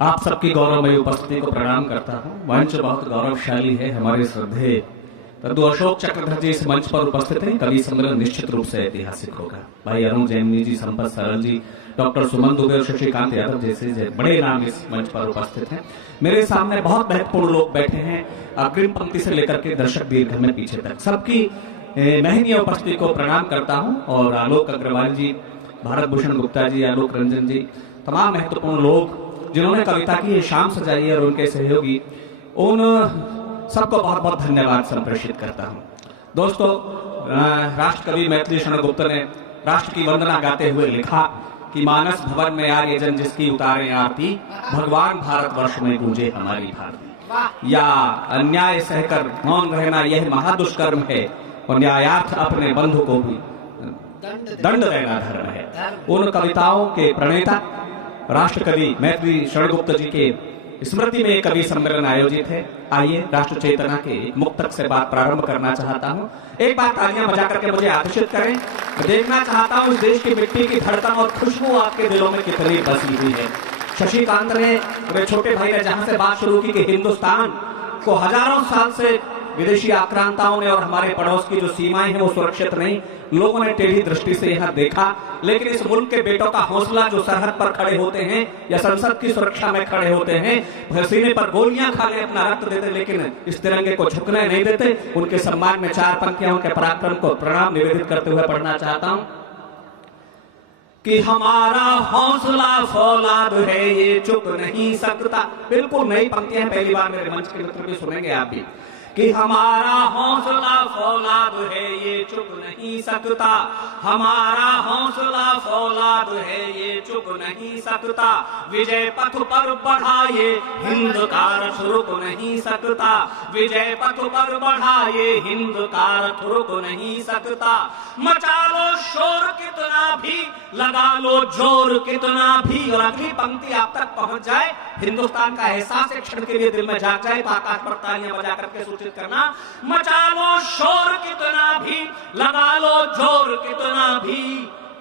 आप सबकी गौरवमयी उपस्थिति को प्रणाम करता हूँ। मंच बहुत गौरवशाली है। हमारे श्रद्धेय तदु अशोक चक्रधर जी इस मंच पर उपस्थित हैं। कवि सम्मेलन निश्चित रूप से ऐतिहासिक होगा। भाई अरुण जैमिनी जी, संपत सरल जी, डॉक्टर सुमन दुबे और शशिकांत यादव जैसे बड़े नाम इस मंच पर उपस्थित हैं। मेरे सामने बहुत महत्वपूर्ण लोग बैठे हैं, अग्रिम पंक्ति से लेकर के दर्शक दीर्घ में पीछे तक। सबकी महनीय उपस्थिति को प्रणाम करता हूँ। और आलोक अग्रवाल जी, भारत भूषण गुप्ता जी, आलोक रंजन जी, तमाम महत्वपूर्ण लोग जिन्होंने कविता की ये शाम सजाई है और उनके सहयोगी, उन सबको बहुत बहुत धन्यवाद संप्रेषित करता हूँ। दोस्तों, राष्ट्र कवि मैथिली शरण गुप्त ने राष्ट्र की वंदना गाते हुए लिखा कि मानस भवन में आर्य जन जिसकी उतारे आरती, भगवान भारतवर्ष में गूंजे हमारी भारती। या अन्याय सहकर मौन रहना यह महादुष्कर्म है, और न्यायार्थ अपने बंधु को भी दंड देना धर्म है। उन कविताओं के प्रणेता राष्ट्र कवि मैथिली शरण गुप्त जी के स्मृति में कवि सम्मेलन आयोजित है। आइए राष्ट्र चेतना के एक मुक्तक से बात प्रारंभ करना चाहता हूँ। एक बार तालियां बजा करके मुझे आकर्षित करें। मैं देखना चाहता हूँ इस देश की मिट्टी की धड़कन और खुशबू आपके दिलों में कितनी बसी हुई है। शशिकांत ने, मेरे छोटे भाई ने जहां से बात शुरू की कि हिंदुस्तान को हजारों साल से विदेशी आक्रांताओं ने और हमारे पड़ोस की जो सीमाएं हैं वो सुरक्षित नहीं, लोगों ने टेढ़ी दृष्टि से यहाँ देखा। लेकिन इस मुल्क के बेटों का हौसला जो सरहद पर खड़े होते हैं या संसद की सुरक्षा में खड़े होते हैं, सीने पर गोलियां खा ले अपना रक्त देते, लेकिन इस तिरंगे को झुकने नहीं देते। उनके सम्मान में चार पंक्तियों के पराक्रम को प्रणाम निवेदित करते हुए पढ़ना चाहता हूँ कि हमारा हौसला फौलाद है ये चुप नहीं सकता। बिल्कुल नई पंक्तियां, पहली बार मेरे मंच के मित्र भी सुनेंगे आप भी, कि हमारा हौसला फौलाद है ये चुप नहीं सकता, हमारा हौसला फौलाद है ये चुप नहीं सकता, विजय पथ पर बढ़ाए हिंद का रथ रुक नहीं सकता, विजय पथ पर बढ़ाए हिंद का रथ रुक नहीं सकता, मचा लो शोर कितना भी, लगा लो जोर कितना भी। और अगली पंक्ति आप तक पहुंच जाए, हिंदुस्तान का एहसास एक क्षण के लिए दिल में जाग जाए, तो आकाश पर तालियां बजा करके सूचित करना, मचा लो शोर कितना भी, लगा लो जोर कितना भी,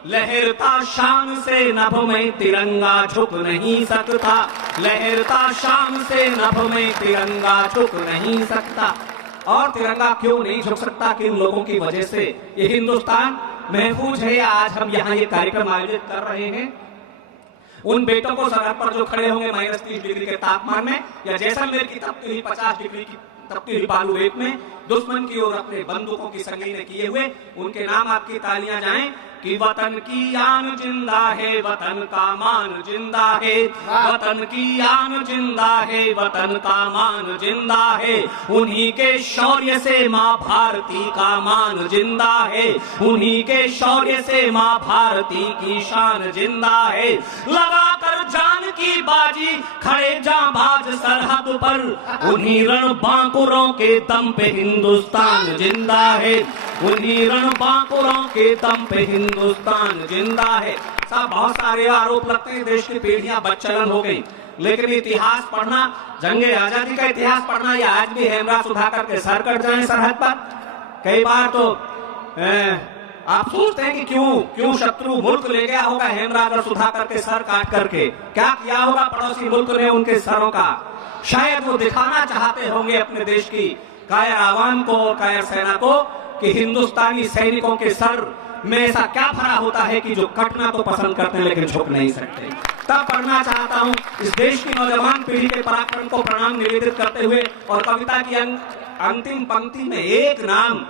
लहरता शान से नभ में तिरंगा झुक नहीं सकता, लहरता शान से नभ में तिरंगा झुक नहीं सकता। और तिरंगा क्यों नहीं झुक सकता? कि इन लोगों की वजह से ये हिंदुस्तान महफूज है। आज हम यहाँ ये कार्यक्रम आयोजित कर रहे हैं, उन बेटों को सरहद पर जो खड़े होंगे -30 डिग्री के तापमान में, या जैसलमेर की तपती हुई 50 डिग्री की तपती हुई बालू रेत में दुश्मन की ओर अपने बंदूकों की संगीने किए हुए, उनके नाम आपकी तालियां जाएं कि वतन की आन जिंदा है, वतन का मान जिंदा है, वतन की आन जिंदा है, वतन का मान जिंदा है, उन्हीं के शौर्य से माँ भारती का मान जिंदा है, उन्हीं के शौर्य से माँ भारती की शान जिंदा है, लगाकर जान की बाजी खड़े जांबाज सरहद पर, उन्हीं रण बांकुरों के दम पे हिंदुस्तान जिंदा है, उन्हीं रण बांकुरों के दम पे हिंदुस्तान जिंदा है। साहब, बहुत सारे आरोप लगते हैं, देश की पीढ़ियां बदचलन हो गई, लेकिन इतिहास पढ़ना, जंगे आजादी का इतिहास पढ़ना, या आज भी हेमराज सुधाकर के सर कट जाए सरहद पर। कई बार तो आप सोचते हैं कि क्यों शत्रु मुल्क ले गया होगा हेमराज और सुधाकर के सर काट करके, क्या किया होगा पड़ोसी मुल्क ने उनके सरों का। शायद वो दिखाना चाहते होंगे अपने देश की कायर आवाम को और कायर सेना को कि हिंदुस्तानी सैनिकों के सर में ऐसा क्या भरा होता है कि जो कटना तो पसंद करते हैं लेकिन झुक नहीं सकते। तब पढ़ना चाहता हूं इस देश की नौजवान पीढ़ी के पराक्रम को प्रणाम निवेदित करते हुए, और कविता की अंतिम पंक्ति में एक नाम,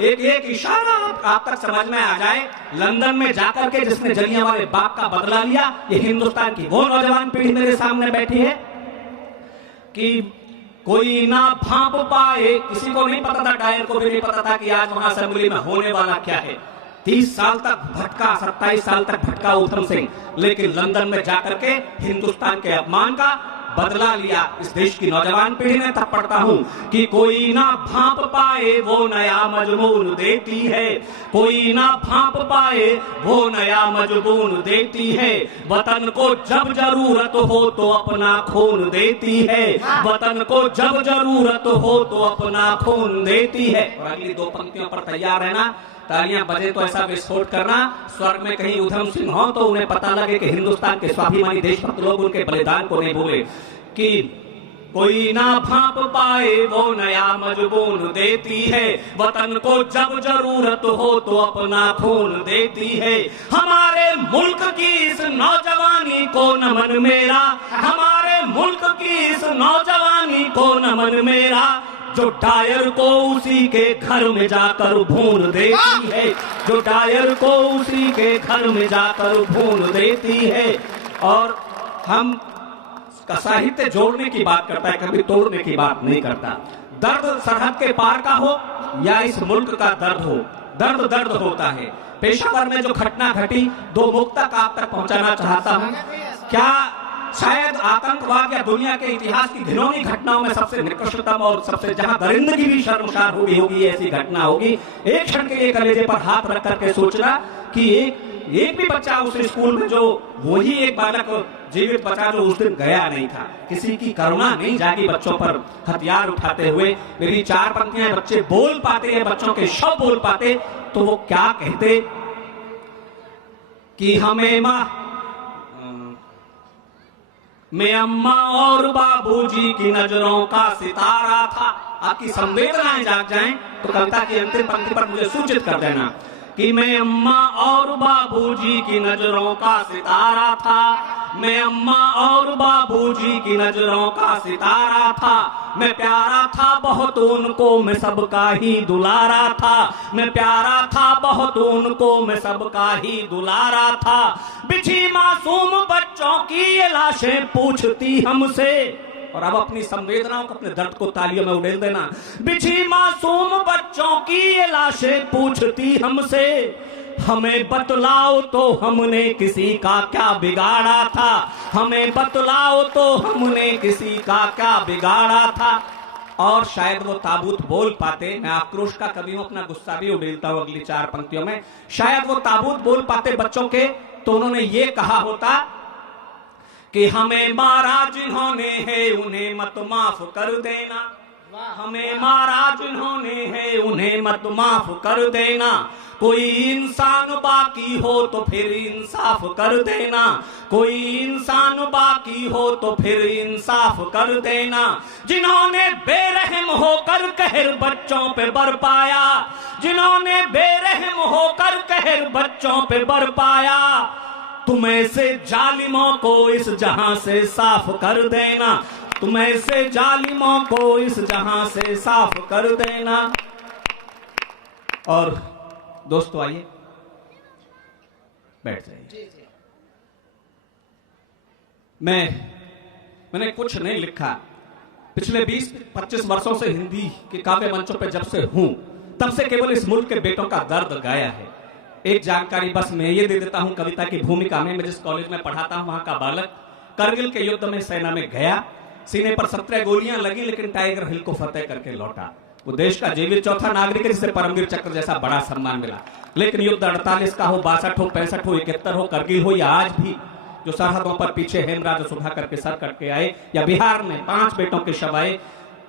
एक इशारा आप तक समझ में आ जाए। लंदन में जाकर के जिसने जलियांवाले बाग का बदला लिया, ये हिंदुस्तान की वो नौजवान पीढ़ी मेरे सामने बैठी है कि कोई ना भांप पाए। किसी को नहीं पता था, डायर को भी नहीं पता था कि आज वहां असेंबली में होने वाला क्या है। 30 साल तक भटका, 27 साल तक भटका ऊधम सिंह, लेकिन लंदन में जाकर के हिंदुस्तान के अपमान का बदला लिया इस देश की नौजवान पीढ़ी ने। तब पढ़ता हूं कि कोई ना भांप पाए वो नया मजमून देती है, कोई ना भांप पाए वो नया मजमून देती है, वतन को जब जरूरत हो तो अपना खून देती है, वतन को जब जरूरत हो तो अपना खून देती है। और अगली दो पंक्तियों पर तैयार रहना तालियां बजे तो ऐसा विस्फोट करना स्वर्ग में कहीं उधम सिंह हो तो उन्हें पता लगे कि हिंदुस्तान के स्वाभिमानी देशभक्त लोग उनके बलिदान को नहीं भूले। कि कोई ना भांप पाए वो नया मजबून देती है, वतन को जब जरूरत हो तो अपना खून देती है। हमारे मुल्क की इस नौजवानी को नमन मेरा, हमारे मुल्क की इस नौजवानी को नमन मेरा, जो डायर को उसी के घर में जाकर भून देती है, जो डायर को उसी के घर में जाकर भून देती है। और हम का साहित्य जोड़ने की बात करता है, कभी तोड़ने की बात नहीं करता। दर्द सरहद के पार का हो या इस मुल्क का दर्द हो, दर्द दर्द होता है। पेशावर में जो घटना घटी, दो मुक्तक आप तक पहुंचाना चाहता हूं। क्या शायद आतंकवाद या दुनिया के इतिहास की घिनौनी घटनाओं में सबसे निकृष्टतम और सबसे जहां दरिंदगी भी शर्मसार हुई होगी ऐसी घटना होगी। एक क्षण के लिए कलेजे पर हाथ रख करके सोचना कि एक भी बच्चा उस स्कूल में, जो वही एक बालक जीवित बचा जो उस दिन गया नहीं था, किसी की करुणा नहीं जागी बच्चों पर हथियार उठाते हुए। मेरी चार पंक्तियां, बच्चे बोल पाते हैं, बच्चों के शव बोल पाते तो वो क्या कहते कि हमें माँ मैं अम्मा और बाबूजी की नजरों का सितारा था। आपकी संवेदनाएं जाग जाएं तो कविता की अंतिम पंक्ति पर मुझे सूचित कर देना कि मैं अम्मा और बाबूजी की नजरों का सितारा था, मैं अम्मा और बाबूजी की नजरों का सितारा था, मैं प्यारा था बहुत उनको, मैं सबका ही दुलारा था, मैं प्यारा था बहुत उनको, मैं सबका ही दुलारा था। बिछी मासूम बच्चों की ये लाशें पूछती हमसे, और अब अपनी संवेदनाओं को, अपने दर्द को तालियों में उड़ेल देना। बिछी मासूम बच्चों की ये लाशें पूछती हमसे, हमें बतलाओ तो हमने किसी का क्या बिगाड़ा था, हमें बतलाओ तो हमने किसी का क्या बिगाड़ा था। और शायद वो ताबूत बोल पाते। मैं आक्रोश का कवि हूं, अपना गुस्सा भी उड़ेलता हूं अगली चार पंक्तियों में। शायद वो ताबूत बोल पाते बच्चों के तो उन्होंने ये कहा होता कि हमें मारा जिन्होंने है उन्हें मत माफ कर देना, हमें मारा जिन्होंने है उन्हें मत माफ कर देना, कोई इंसान बाकी हो तो फिर इंसाफ कर देना, कोई इंसान बाकी हो तो फिर इंसाफ कर देना। जिन्होंने बेरहम होकर कहर बच्चों पे बरपाया, जिन्होंने बेरहम होकर कहर बच्चों पे बरपाया, तुम ऐसे जालिमों को इस जहां से साफ कर देना, तुम ऐसे जालिमों को इस जहां से साफ कर देना। और दोस्तों आइए बैठ जाइए। मैंने कुछ नहीं लिखा। पिछले 20-25 वर्षों से हिंदी के काव्य मंचों पे जब से हूं तब से केवल इस मुल्क के बेटों का दर्द गाया है। एक जानकारी बस मैं ये दे देता हूं कविता की भूमिका में। मैं जिस कॉलेज में पढ़ाता हूं वहां का बालक करगिल के युद्ध में सेना में गया, सीने पर 17 गोलियां लगी लेकिन टाइगर हिल को फतेह करके लौटा। वो देश का जीवित चौथा नागरिक है जिसे परमवीर चक्र जैसा बड़ा सम्मान मिला। लेकिन युद्ध 48 का हो, 62 हो, 65 हो, 71 हो, करगिल हो या आज भी जो सरहदों पर पीछे हेमराज सुधाकर के सर कट के आए या बिहार में 5 बेटों के शव आए,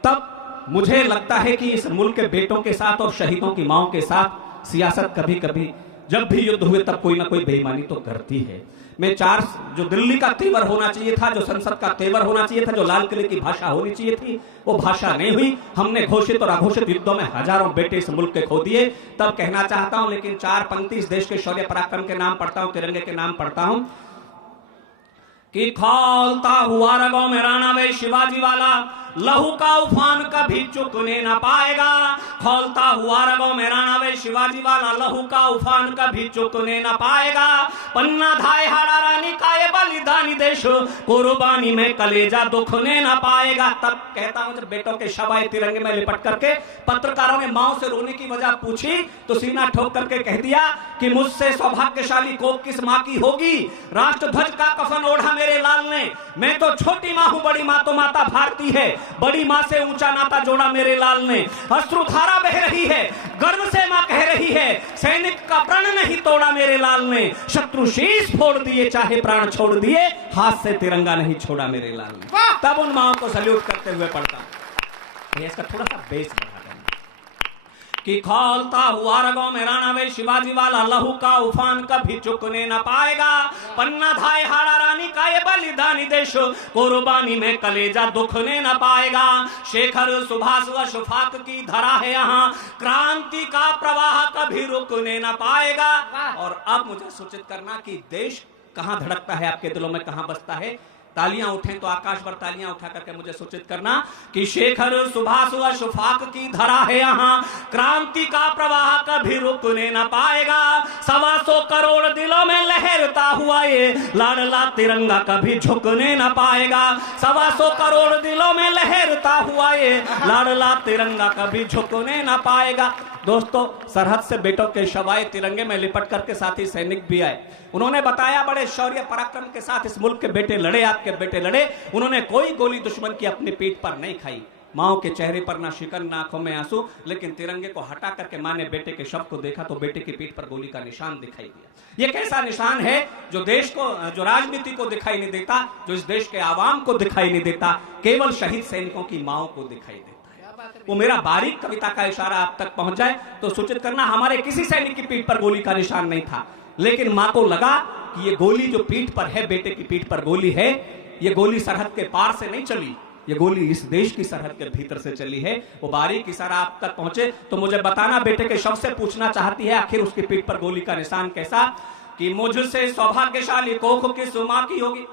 तब मुझे लगता है कि इस मुल्क के बेटों के साथ और शहीदों की माओं के साथ सियासत कभी कभी जब भी युद्ध हुए तब कोई ना कोई बेईमानी तो करती है। मैं जो दिल्ली का तेवर होना चाहिए था, जो संसद का तेवर होना चाहिए था, जो लाल किले की भाषा होनी चाहिए थी, वो भाषा नहीं हुई। हमने घोषित और अघोषित युद्धों में हजारों बेटे इस मुल्क के खो दिए। तब कहना चाहता हूं, लेकिन 4 पंक्ति इस देश के शौर्य पराक्रम के नाम पढ़ता हूं, तिरंगे के नाम पढ़ता हूं कि खौलता हुआ रगों में राणा वे शिवाजी वाला, लहू का उफान कभी चुकने न पाएगा। खौलता हुआ रगों में राणा वे शिवाजी वाला, लहू का उफान कभी चुकने न पाएगा। पन्ना धाय हाड़ा रानी का ये बलिदानी देश, कुर्बानी में कलेजा दुखने न पाएगा। तब कहता हूं जब बेटों के शव आए तिरंगे में लिपट करके, पत्रकारों ने माओ से रोने की वजह पूछी तो सीना ठोक करके कह दिया कि मुझसे सौभाग्यशाली कोख किस माँ की होगी। राष्ट्रध्वज का कफन ओढ़ा मेरे लाल ने, मैं तो छोटी माँ हूं, बड़ी माँ तो माता भारती है। बड़ी माँ से ऊंचा नाता जोड़ा मेरे लाल ने। अश्रुधारा बह रही है, गर्व से माँ कह रही है, सैनिक का प्रण नहीं तोड़ा मेरे लाल ने। शत्रु शीश फोड़ दिए, चाहे प्राण छोड़ दिए, हाथ से तिरंगा नहीं छोड़ा मेरे लाल ने। तब उन माओ को सल्यूट करते हुए पढ़ता। इसका थोड़ा सा बेस बढ़ा देना कि खौलता हुआ रगों में राणावे शिवाजी वाला लहू का उफान कभी चुकने न पाएगा। पन्ना धाय हाड़ा रानी का ये बलिदानी देश कुर्बानी में कलेजा दुखने न पाएगा। शेखर सुभाष व शफाक की धरा है यहाँ, क्रांति का प्रवाह कभी रुकने न पाएगा। और अब मुझे सूचित करना कि देश कहां धड़कता है आपके दिलों में, कहां बसता है। तालियां उठें तो आकाश पर तालियां उठा करके मुझे सूचित करना कि शेखर सुभाष व शफाक की धरा है यहाँ, क्रांति का प्रवाह कभी रुकने न पाएगा। 125 करोड़ दिलों में लहरता हुआ ये लाडला तिरंगा कभी झुकने न पाएगा। 125 करोड़ दिलों में लहरता हुआ ये लाडला तिरंगा कभी झुकने न पाएगा। दोस्तों, सरहद से बेटों के शवाए तिरंगे में लिपट करके साथी सैनिक भी आए। उन्होंने बताया बड़े शौर्य पराक्रम के साथ इस मुल्क के बेटे लड़े, आपके बेटे लड़े। उन्होंने कोई गोली दुश्मन की अपनी पीठ पर नहीं खाई। माओ के चेहरे पर ना शिकन ना आंखों में आंसू, लेकिन तिरंगे को हटा करके मां ने बेटे के शव को देखा तो बेटे की पीठ पर गोली का निशान दिखाई दिया। ये कैसा निशान है जो देश को, जो राजनीति को दिखाई नहीं देता, जो इस देश के आवाम को दिखाई नहीं देता, केवल शहीद सैनिकों की माओ को दिखाई देता। वो मेरा बारीक कविता का इशारा आप तक पहुंच जाए तो सूचित करना, हमारे किसी सैनिक की पीठ पर गोली का निशान नहीं था, लेकिन मां को लगा कि ये गोली जो पीठ पर है, बेटे की पीठ पर गोली है, ये गोली सरहद के पार से नहीं चली, ये गोली इस देश की सरहद के भीतर से चली है। वो बारीक इशारा आप तक पहुंचे तो मुझे बताना, बेटे के शव से पूछना चाहती है आखिर उसकी पीठ पर गोली का निशान कैसा, कि मुझसे सौभाग्यशाली कोख किस मां की होगी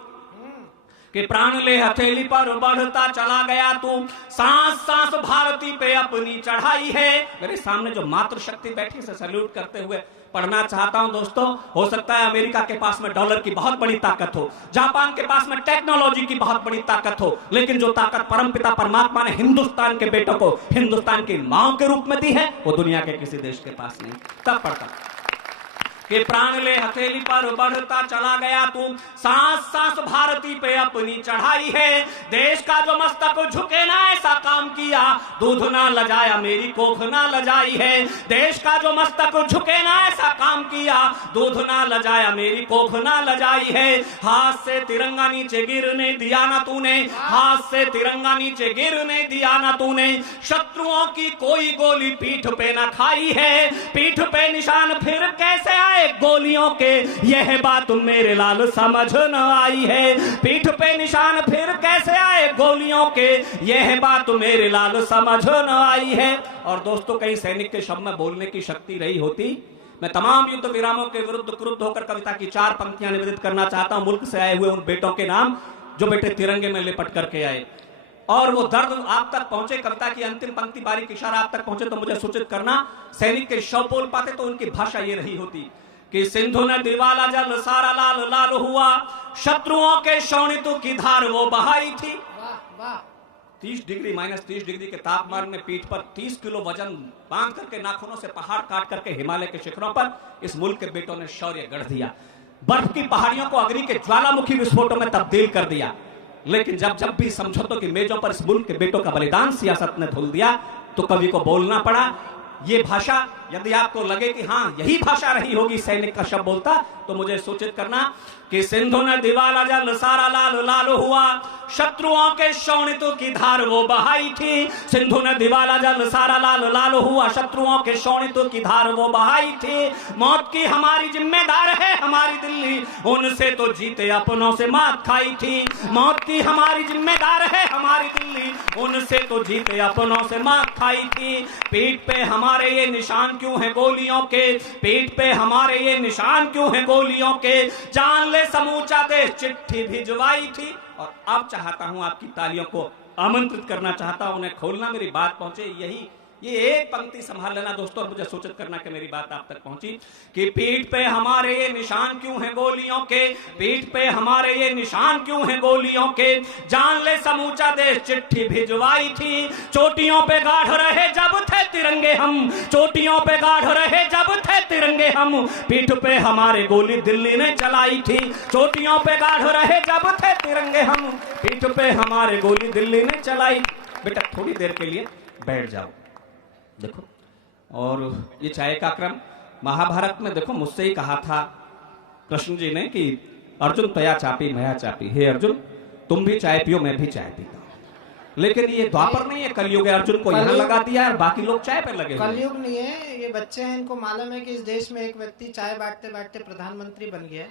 कि प्राण ले हथेली पर बढ़ता चला गया तू, सांस सांस भारती पे अपनी चढ़ाई है। मेरे सामने जो मातृ शक्ति बैठी से सैल्यूट करते हुए पढ़ना चाहता हूं। दोस्तों, हो सकता है अमेरिका के पास में डॉलर की बहुत बड़ी ताकत हो, जापान के पास में टेक्नोलॉजी की बहुत बड़ी ताकत हो, लेकिन जो ताकत परमपिता परमात्मा ने हिंदुस्तान के बेटों को हिंदुस्तान की मां के रूप में दी है, वो दुनिया के किसी देश के पास नहीं। तब पढ़ता कि प्राण ले हथेली पर बढ़ता चला गया तू, सांस सांस भारती पे अपनी चढ़ाई है। देश का जो मस्तक झुके ना ऐसा काम किया, दूध ना लजाया मेरी कोख ना लजाई है। देश का जो मस्तक झुके ना ऐसा काम किया, दूध ना लजाया मेरी कोख ना लजाई है। हाथ से तिरंगा नीचे गिरने दिया ना तूने, हाथ से तिरंगा नीचे गिरने दिया ना तूने। शत्रुओं की कोई गोली पीठ पे ना खाई है, पीठ पे निशान फिर कैसे आए गोलियों के, यह बात मेरे लाल समझ न आई है। पीठ पे निशान फिर कैसे आए गोलियों के, यह बात मेरे लाल समझ न आई है। और दोस्तों, कई सैनिक के शब्द में बोलने की शक्ति रही होती। मैं तमाम युद्ध विरामों के विरुद्ध क्रुद्ध होकर कविता की 4 पंक्तियां निवेदित करना चाहता हूं, मुल्क से आए हुए उन बेटों के नाम जो बेटे तिरंगे में लिपट करके आए, और वो दर्द आप तक पहुंचे। कविता की अंतिम पंक्ति बारीक इशारा आप तक पहुंचे तो मुझे सूचित करना, सैनिक के शव बोल पाते तो उनकी भाषा ये रही होती कि सिंधु नदी वाला जल सारा लाल लाल हुआ, शत्रुओं के शोणितों की धार वो बहाई थी। 30 डिग्री -30 डिग्री के तापमान में पीठ पर 30 किलो वजन बांध करके नाखूनों से पहाड़ काट करके हिमालय के शिखरों पर इस मुल्क के बेटों ने शौर्य गढ़ दिया। बर्फ की पहाड़ियों को अग्नि के ज्वालामुखी विस्फोटों में तब्दील कर दिया। लेकिन जब भी समझौतों की मेजों पर इस मुल्क के बेटों का बलिदान सियासत ने धुल दिया तो कवि को बोलना पड़ा। ये भाषा, यदि आपको लगे कि हाँ यही भाषा रही होगी सैनिक का शब्द बोलता, तो मुझे सूचित करना कि सिंधु नदी वाला जल सारा लाल लाल हुआ, शत्रुओं के शोणितों की धार वो बहाई थी। सिंधु नदी वाला जल सारा लाल लाल हुआ, शत्रुओं के शोणितों की धार वो बहाई थी। मौत की हमारी जिम्मेदार है हमारी दिल्ली, उनसे तो जीते अपनों से मात खाई थी। मौत की हमारी जिम्मेदार है हमारी दिल्ली, उनसे तो जीते अपनों से मात खाई थी। पीठ पे हमारे ये निशान क्यों है गोलियों के, पीठ पे हमारे ये निशान क्यों है गोलियों के, जान ले समूचा देश चिट्ठी भिजवाई थी। और अब चाहता हूं आपकी तालियों को आमंत्रित करना चाहता हूं, उन्हें खोलना, मेरी बात पहुंचे। यही ये एक पंक्ति संभाल लेना दोस्तों, और मुझे सूचित करना कि मेरी बात आप तक पहुंची कि पीठ पे हमारे ये निशान क्यों हैं गोलियों के, पीठ पे हमारे ये निशान क्यों हैं गोलियों के, जान ले समूचा देश चिट्ठी भिजवाई थी। चोटियों पे गाढ़ रहे जब थे तिरंगे हम, चोटियों पे गाढ़ रहे जब थे तिरंगे हम, पीठ पे हमारे गोली दिल्ली ने चलाई थी। चोटियों पे गाढ़ रहे जब थे तिरंगे हम, पीठ पे हमारे गोली दिल्ली ने चलाई। बेटा थोड़ी देर के लिए बैठ जाओ। देखो, और ये चाय का क्रम महाभारत में देखो मुझसे ही कहा था कृष्ण जी ने कि अर्जुन तया चापी मया चापी, हे अर्जुन तुम भी चाय पियो मैं भी चाय पीता हूं। लेकिन ये द्वापर नहीं है, कलयुग है। अर्जुन को यहाँ लगा दिया और बाकी लोग चाय पे लगे। कलयुग नहीं है, ये बच्चे हैं, इनको मालूम है कि इस देश में एक व्यक्ति चाय बांटते बांटते प्रधानमंत्री बन गया,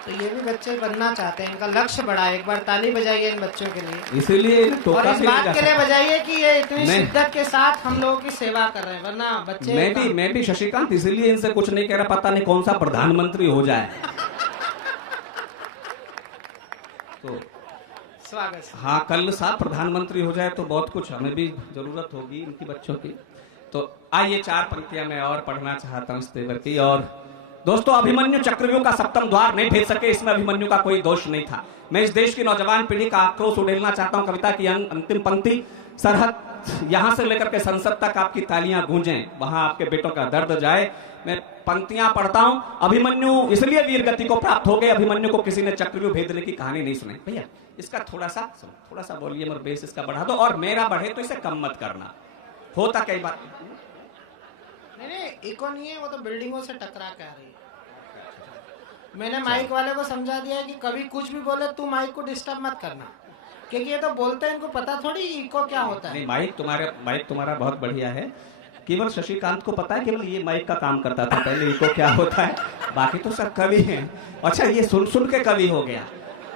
तो ये भी बच्चे बनना चाहते हैं। इनका लक्ष्य बड़ा है। एक बार ताली बजाइए इन बच्चों के लिए, इसीलिए और इस बात के लिए बजाइए कि ये इतनी शिद्दत के साथ हम लोगों की सेवा कर रहे हैं, वरना बच्चे। मैं भी शशिकांत इसीलिए इनसे कुछ नहीं कह रहा, पता नहीं कौन सा प्रधानमंत्री हो जाए। तो स्वागत। हाँ, कल साहब प्रधानमंत्री हो जाए तो बहुत कुछ हमें भी जरूरत होगी इनकी बच्चों की। तो आइए 4 पंक्तियां मैं और पढ़ना चाहता हूं इस तेवर की। और दोस्तों, अभिमन्यु चक्रव्यूह का सप्तम द्वार नहीं भेज सके, इसमें अभिमन्यु का कोई दोष नहीं था। मैं इस देश की नौजवान पीढ़ी का आक्रोश उड़ेलना चाहता हूं। कविता की अंतिम पंक्ति, सरहद यहां से लेकर के संसद तक आपकी तालियां गूंजें, वहां आपके बेटों का दर्द जाए। मैं पंक्तियां पढ़ता हूं। अभिमन्यु इसलिए वीर गति को प्राप्त हो गए, अभिमन्यु को किसी ने चक्रव्यूह भेजने की कहानी नहीं सुनाई। भैया इसका थोड़ा सा वॉल्यूम और बेस इसका बढ़ा दो, और मेरा बढ़े तो इसे कम मत करना। होता कई बार नहीं, इको नहीं है, वो तो बिल्डिंगों से टकरा के आ रही है। मैंने माइक वाले को समझा दिया कि कभी कुछ भी बोले तू माइक को डिस्टर्ब मत करना, क्योंकि ये तो बोलते हैं, इनको पता थोड़ी इको क्या होता है। नहीं, माइक तुम्हारा बहुत बढ़िया है। केवल शशिकांत को पता है, केवल ये माइक का काम करता था पहले, इको क्या होता है। बाकी तो सब कवि हैं। अच्छा, ये सुन के कवि हो गया।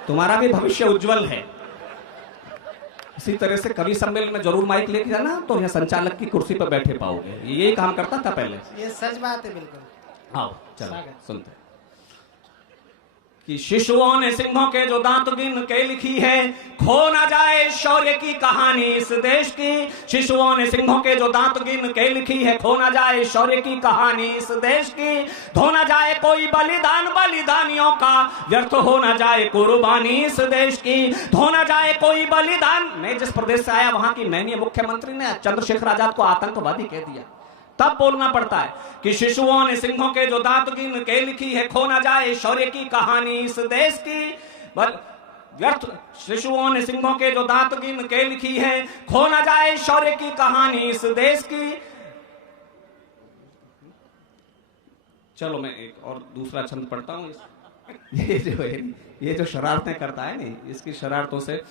तुम्हारा भी भविष्य उज्जवल है। इसी तरह से कवि सम्मेलन में जरूर माइक लेके जाना, तो यहाँ संचालक की कुर्सी पर बैठे पाओगे। ये काम करता था पहले। ये सच बात है, बिल्कुल। आओ चलो सुनते हैं कि शिशुओं ने सिंहों के जो दांत गिन के लिखी है, खो ना जाए शौर्य की कहानी इस देश की। शिशुओं ने सिंहों के जो दांत गिन के लिखी है, खो ना जाए शौर्य की कहानी इस देश की। धो ना जाए कोई बलिदान बलिदानियों का, व्यर्थ हो ना जाए कुर्बानी इस देश की। धो ना जाए कोई बलिदान। मैं जिस प्रदेश से आया वहां की माननीय मुख्यमंत्री ने चंद्रशेखर आजाद को आतंकवादी कह दिया। तब बोलना पड़ता है कि शिशुओं ने सिंहों के जो दांत गिन के लिखी है, खो ना जाए शौर्य की कहानी इस देश की। व्यर्थ शिशुओं ने सिंहों के जो दांत गिन के लिखी है, खो ना जाए शौर्य की कहानी इस देश की। चलो मैं एक और दूसरा छंद पढ़ता हूं। ये जो शरारतें करता है नहीं, इसकी शरारतों से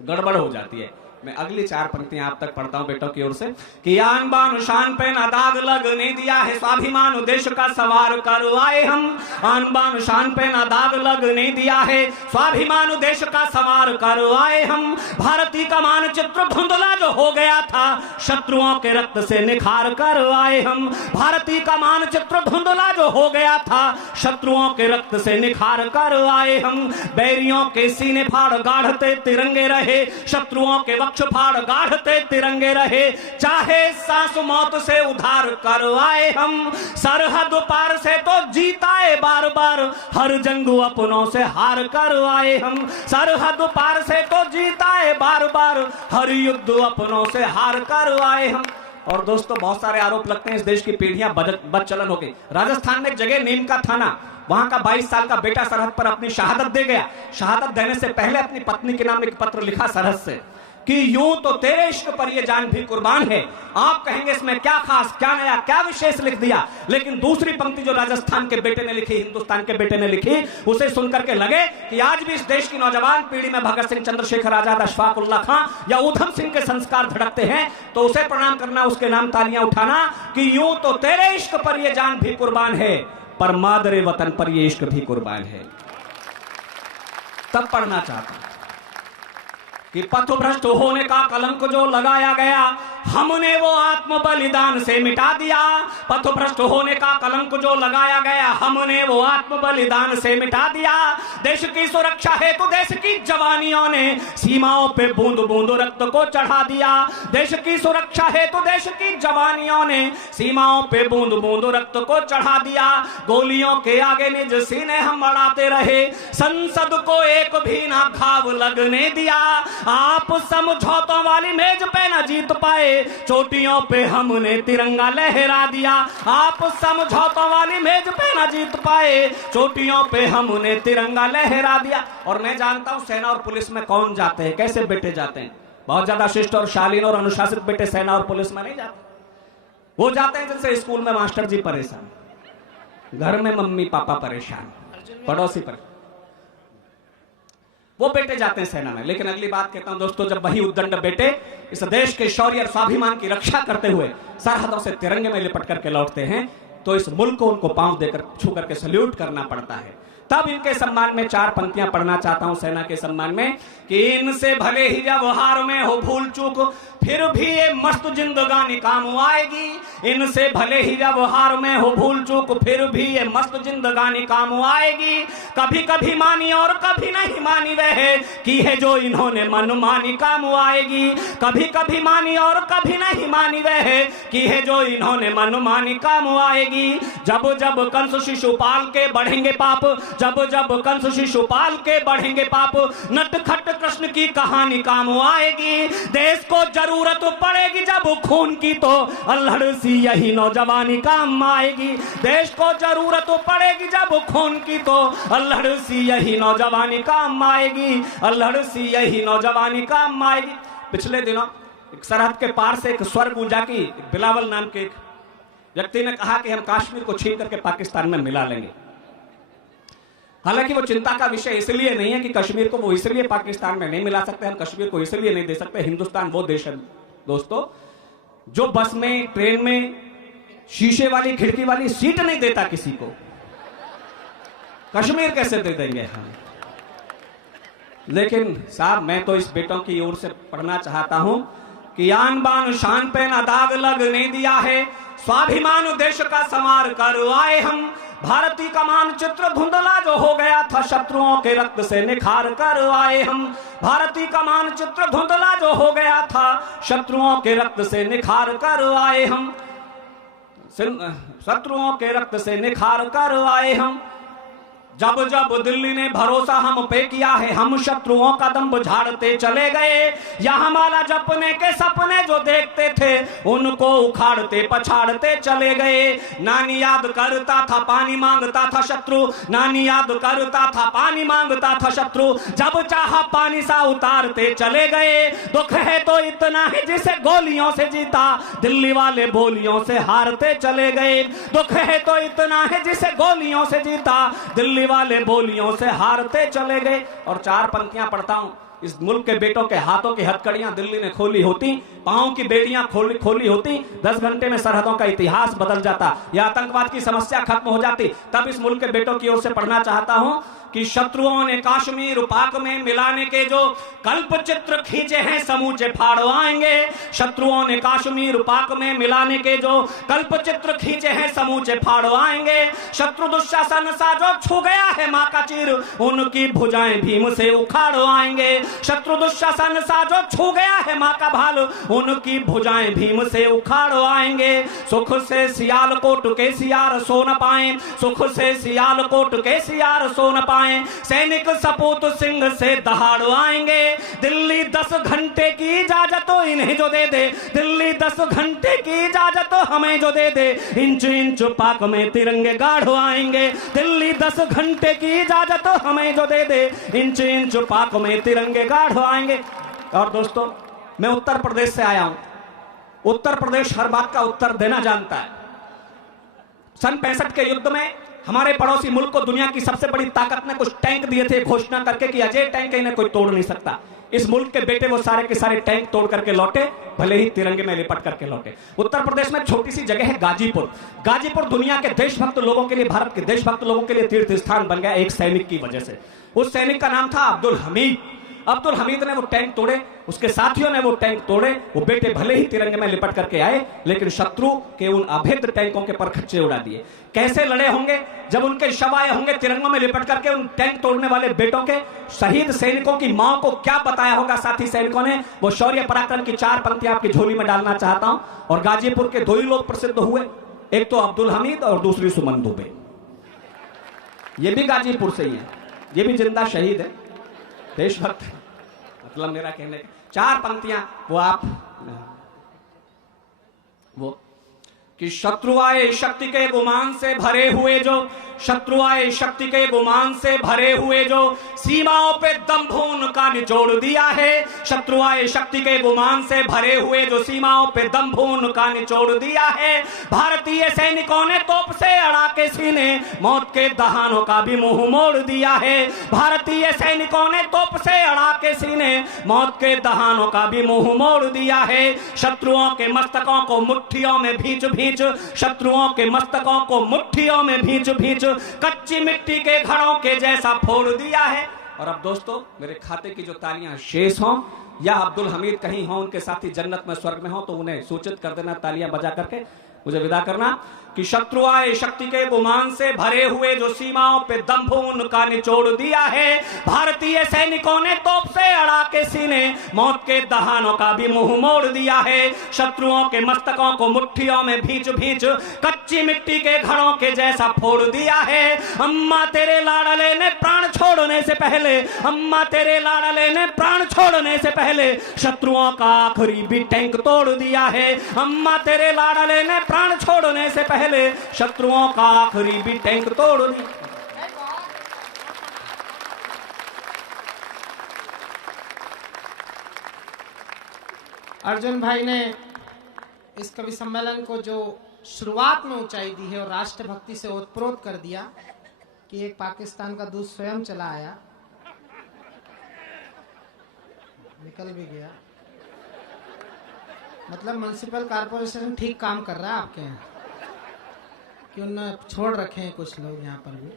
गड़बड़ हो जाती है। मैं अगली 4 पंक्तियां आप तक पढ़ता हूं बेटों की ओर से कि आन बान शान पे ना दाग लगने दिया है, स्वाभिमान देश का सवार करवाए हम। आन बान शान पे ना दाग लगने दिया है, स्वाभिमान देश का सवार करवाए हम। भारतीय का मानचित्र धुंधला जो हो गया था, शत्रुओं के रक्त से निखार करवाए हम। भारतीय का मानचित्र धुंधला जो हो गया था, शत्रुओं के रक्त से निखार करवाए हम। बैरियों के सीने फाड़ गाढ़ते तिरंगे रहे, शत्रुओं के फाड़ गाढ़ते तिरंगे रहे। चाहे सांस मौत से उधार करवाए हम। सरहद पार से तो जीताए बार बार, हर जंग अपनों से हार करवाए हम। सरहद पार से तो जीताए बार बार, हर युद्ध अपनों से हार करवाए हम। और दोस्तों, बहुत सारे आरोप लगते हैं इस देश की पीढ़ियां बदचलन हो गई। राजस्थान में एक जगह नीम का थाना, वहां का 22 साल का बेटा सरहद पर अपनी शहादत दे गया। शहादत देने से पहले अपनी पत्नी के नाम एक पत्र लिखा सरहद से कि यूं तो तेरे इश्क पर ये जान भी कुर्बान है। आप कहेंगे इसमें क्या खास, क्या नया, क्या विशेष लिख दिया। लेकिन दूसरी पंक्ति जो राजस्थान के बेटे ने लिखी, हिंदुस्तान के बेटे ने लिखी, उसे सुनकर के लगे कि आज भी इस देश की नौजवान पीढ़ी में भगत सिंह, चंद्रशेखर आजाद, अशफाक उल्लाह खां या उधम सिंह के संस्कार धड़कते हैं, तो उसे प्रणाम करना, उसके नाम तालियां उठाना कि यूं तो तेरे इश्क पर ये जान भी कुर्बान है, पर मादरे वतन पर ये इश्क भी कुर्बान है। तब पढ़ना चाहता हूं कि पथभ्रष्ट होने का कलंक जो लगाया गया, हमने वो आत्म बलिदान से मिटा दिया। पथभ्रष्ट होने का कलंक जो लगाया गया, हमने वो आत्म बलिदान से मिटा दिया। देश की सुरक्षा है तो देश की जवानियों ने सीमाओं पे बूंद बूंद रक्त को चढ़ा दिया। देश की सुरक्षा है तो देश की जवानियों ने सीमाओं पे बूंद बूंद रक्त को चढ़ा दिया। गोलियों के आगे निज सीने हम बढ़ाते रहे, संसद को एक भी ना घाव लगने दिया। आप समझौतों वाली मेज पे न जीत पाए, चोटियों पे हमने तिरंगा लहरा दिया। आप समझौतों वाली मेज पे न जीत पाए, चोटियों पे हमने तिरंगा लहरा दिया। और मैं जानता हूं सेना और पुलिस में कौन जाते हैं, कैसे बेटे जाते हैं। बहुत ज्यादा शिष्ट और शालीन और अनुशासित बेटे सेना और पुलिस में नहीं जाते। वो जाते हैं जैसे स्कूल में मास्टर जी परेशान, घर में मम्मी पापा परेशान, पड़ोसी परेशान। वो बेटे जाते हैं सेना में। लेकिन अगली बात कहता हूं दोस्तों, जब वही उद्दंड बेटे इस देश के शौर्य और स्वाभिमान की रक्षा करते हुए सरहदों से तिरंगे में लिपट करके लौटते हैं, तो इस मुल्क को उनको पांव देकर छू करके सल्यूट करना पड़ता है। तब इनके सम्मान में 4 पंक्तियां पढ़ना चाहता हूं सेना के सम्मान में कि इनसे भले ही जब हार में हो भूल चूक, फिर भी ये मस्त जिंदगानी काम आएगी। इनसे भले ही जब हार में हो भूल चूक, फिर भी ये मस्त जिंदगानी काम आएगी। कभी कभी मानी और कभी नहीं मानी वह की है जो इन्होंने मनमानी काम आएगी। कभी कभी मानी और कभी नहीं मानी वह की है जो इन्होंने मनमानी काम आएगी। जब जब कंस शिशुपाल के बढ़ेंगे पाप, जब जब कंस शिशुपाल के बढ़ेंगे पाप, नटखट कृष्ण की कहानी काम आएगी। देश को जरूरत पड़ेगी जब खून की, तो अल्हड़ सी यही नौजवानी काम आएगी। देश को जरूरत पड़ेगी जब खून की, तो अल्हड़ सी यही नौजवानी काम आएगी। अल्हड़ सी यही नौजवानी काम आएगी। पिछले दिनों एक सरहद के पार से एक स्वर गूंजा की बिलावल नाम के एक व्यक्ति ने कहा कि हम कश्मीर को छीन करके पाकिस्तान में मिला लेंगे। हालांकि वो चिंता का विषय इसलिए नहीं है कि कश्मीर को वो इसलिए पाकिस्तान में नहीं मिला सकते, हम कश्मीर को इसलिए नहीं दे सकते। हिंदुस्तान वो देश है दोस्तों जो बस में, ट्रेन में शीशे वाली खिड़की वाली सीट नहीं देता किसी को। कश्मीर कैसे दे देंगे हम? लेकिन साहब मैं तो इस बेटों की ओर से पढ़ना चाहता हूं कि आन बान शान पे ना दाग लगने दिया है, स्वाभिमान देश का संवार कर आए हम। भारतीय का मानचित्र धुंधला जो हो गया था, शत्रुओं के रक्त से निखार कर आए हम। भारतीय का मानचित्र धुंधला जो हो गया था, शत्रुओं के रक्त से निखार कर आए हम। शत्रुओं के रक्त से निखार कर आए हम। जब जब दिल्ली ने भरोसा हम पे किया है, हम शत्रुओं का दंभ झाड़ते चले गए। यहाँ माला जपने के सपने जो देखते थे, उनको उखाड़ते पछाड़ते चले गए। नानी याद करता था पानी मांगता था शत्रु, नानी याद करता था पानी मांगता था शत्रु। जब चाहा पानी सा उतारते चले गए। दुख है तो इतना है जिसे गोलियों से जीता, दिल्ली वाले बोलियों से हारते चले गए। दुख है तो इतना है जिसे गोलियों से जीता, दिल्ली वाले बोलियों से हारते चले गए। और 4 पंक्तियां पढ़ता हूं। इस मुल्क के बेटों के हाथों की हथकड़ियां दिल्ली ने खोली होती, पांव की बेड़ियां खोली होती, 10 घंटे में सरहदों का इतिहास बदल जाता, या आतंकवाद की समस्या खत्म हो जाती। तब इस मुल्क के बेटों की ओर से पढ़ना चाहता हूं कि शत्रुओं ने काश्मीर पाक में मिलाने के जो कल्प चित्र खींचे हैं, समूचे फाड़ आएंगे। शत्रुओं ने काश्मीर पाक में मिलाने के जो कल्प चित्र खींचे हैं, समूचे फाड़ आएंगे। शत्रु दुशासन सा जो छू गया है मां का चीर, उनकी भुजाएं भीम से उखाड़ आएंगे। शत्रु दुशासन सा जो छू गया है मां का भाल, उनकी भुजाएं भीम से उखाड़ आएंगे। सुख से सियालकोट के सियार सो न पाए, सुख से सियालकोट के सियार सो न पाए। सैनिक सपूत सिंह से दहाड़ आएंगे। दिल्ली 10 घंटे की इजाजत तो इन्हें जो दे दे, दिल्ली 10 घंटे की इजाजत तो हमें जो दे दे, इंच इंच पाक में तिरंगे गाढ़ आएंगे। दिल्ली 10 घंटे की इजाजत तो हमें जो दे दे, इंच इंच पाक में तिरंगे गाढ़ आएंगे। और दोस्तों मैं उत्तर प्रदेश से आया हूं। उत्तर प्रदेश हर बात का उत्तर देना जानता है। सन 65 के युद्ध में हमारे पड़ोसी मुल्क को दुनिया की सबसे बड़ी ताकत ने कुछ टैंक दिए थे, घोषणा करके कि अजय टैंक इन्हें कोई तोड़ नहीं सकता। इस मुल्क के बेटे वो सारे के सारे टैंक तोड़ करके लौटे, भले ही तिरंगे में लिपट करके लौटे। उत्तर प्रदेश में छोटी सी जगह है गाजीपुर। गाजीपुर दुनिया के देशभक्त लोगों के लिए, भारत के देशभक्त लोगों के लिए तीर्थ स्थान बन गया एक सैनिक की वजह से। उस सैनिक का नाम था अब्दुल हमीद। अब्दुल हमीद ने वो टैंक तोड़े, उसके साथियों ने वो टैंक तोड़े। वो बेटे भले ही तिरंगे में लिपट करके आए, लेकिन शत्रु के उन अभेद्य टैंकों के परखच्चे उड़ा दिए। कैसे लड़े होंगे? जब उनके शव आए होंगे तिरंगों में लिपट करके, उन टैंक तोड़ने वाले बेटों के शहीद सैनिकों की मां को क्या बताया होगा साथी सैनिकों ने। वो शौर्य पराक्रम की 4 पंक्तियां आपकी झोली में डालना चाहता हूं। और गाजीपुर के 2 ही लोग प्रसिद्ध हुए, एक तो अब्दुल हमीद और दूसरी सुमन दुबे। ये भी गाजीपुर से ही है, ये भी जिंदा शहीद है, देशभक्त। मतलब मेरा कहने 4 पंक्तियां वो आप वो कि शत्रु आए शक्ति के गुमान से भरे हुए जो, शत्रु आए शक्ति के गुमान से भरे हुए जो, सीमाओं पे दंभ उनका निचोड़ दिया है। शत्रु आए शक्ति के गुमान से भरे हुए जो, सीमाओं पे दंभ उनका निचोड़ दिया है। भारतीय सैनिकों ने तोप से अड़ा के सीने मौत के दहानों का भी मुंह मोड़ दिया है। भारतीय सैनिकों ने तोप से अड़ा के सीने मौत के दहानों का भी मुंह मोड़ दिया है। शत्रुओं के मस्तकों को मुट्ठियों में भींच भींच, शत्रुओं के मस्तकों को मुट्ठियों में भींच भींच कच्ची मिट्टी के घड़ों के जैसा फोड़ दिया है। और अब दोस्तों, मेरे खाते की जो तालियां शेष हों या अब्दुल हमीद कहीं हों, उनके साथी जन्नत में स्वर्ग में हो, तो उन्हें सूचित कर देना तालियां बजा करके मुझे विदा करना कि शत्रु आए शक्ति के गुमान से भरे हुए जो, सीमाओं पे दंभ उनका निचोड़ दिया है। भारतीय सैनिकों ने तोप से अड़ा के सीने मौत के दहानों का भी मुंह मोड़ दिया है। शत्रुओं के मस्तकों को मुट्ठियों में भींच भींच कच्ची मिट्टी के घड़ों के जैसा फोड़ दिया है। अम्मा तेरे लाडले ने प्राण छोड़ने से पहले, अम्मा तेरे लाडले ने प्राण छोड़ने से पहले शत्रुओं का आखिरी भी टैंक तोड़ दिया है। अम्मा तेरे लाडले ने प्राण छोड़ने से पहले शत्रुओं का आखिरी भी टैंक तोड़ दिया। अर्जुन भाई ने इस कवि सम्मेलन को जो शुरुआत में ऊंचाई दी है और राष्ट्रभक्ति से ओतप्रोत कर दिया कि एक पाकिस्तान का दूत स्वयं चला आया, निकल भी गया। मतलब म्युनिसिपल कॉर्पोरेशन ठीक काम कर रहा है आपके यहाँ कि उन्होंने छोड़ रखे हैं कुछ लोग यहाँ पर भी।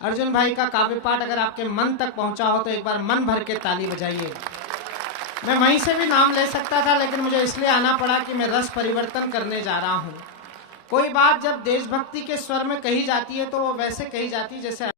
अर्जुन भाई का काव्य पाठ अगर आपके मन तक पहुंचा हो तो एक बार मन भर के ताली बजाइए। मैं वहीं से भी नाम ले सकता था, लेकिन मुझे इसलिए आना पड़ा कि मैं रस परिवर्तन करने जा रहा हूँ। कोई बात जब देशभक्ति के स्वर में कही जाती है तो वो वैसे कही जाती है जैसे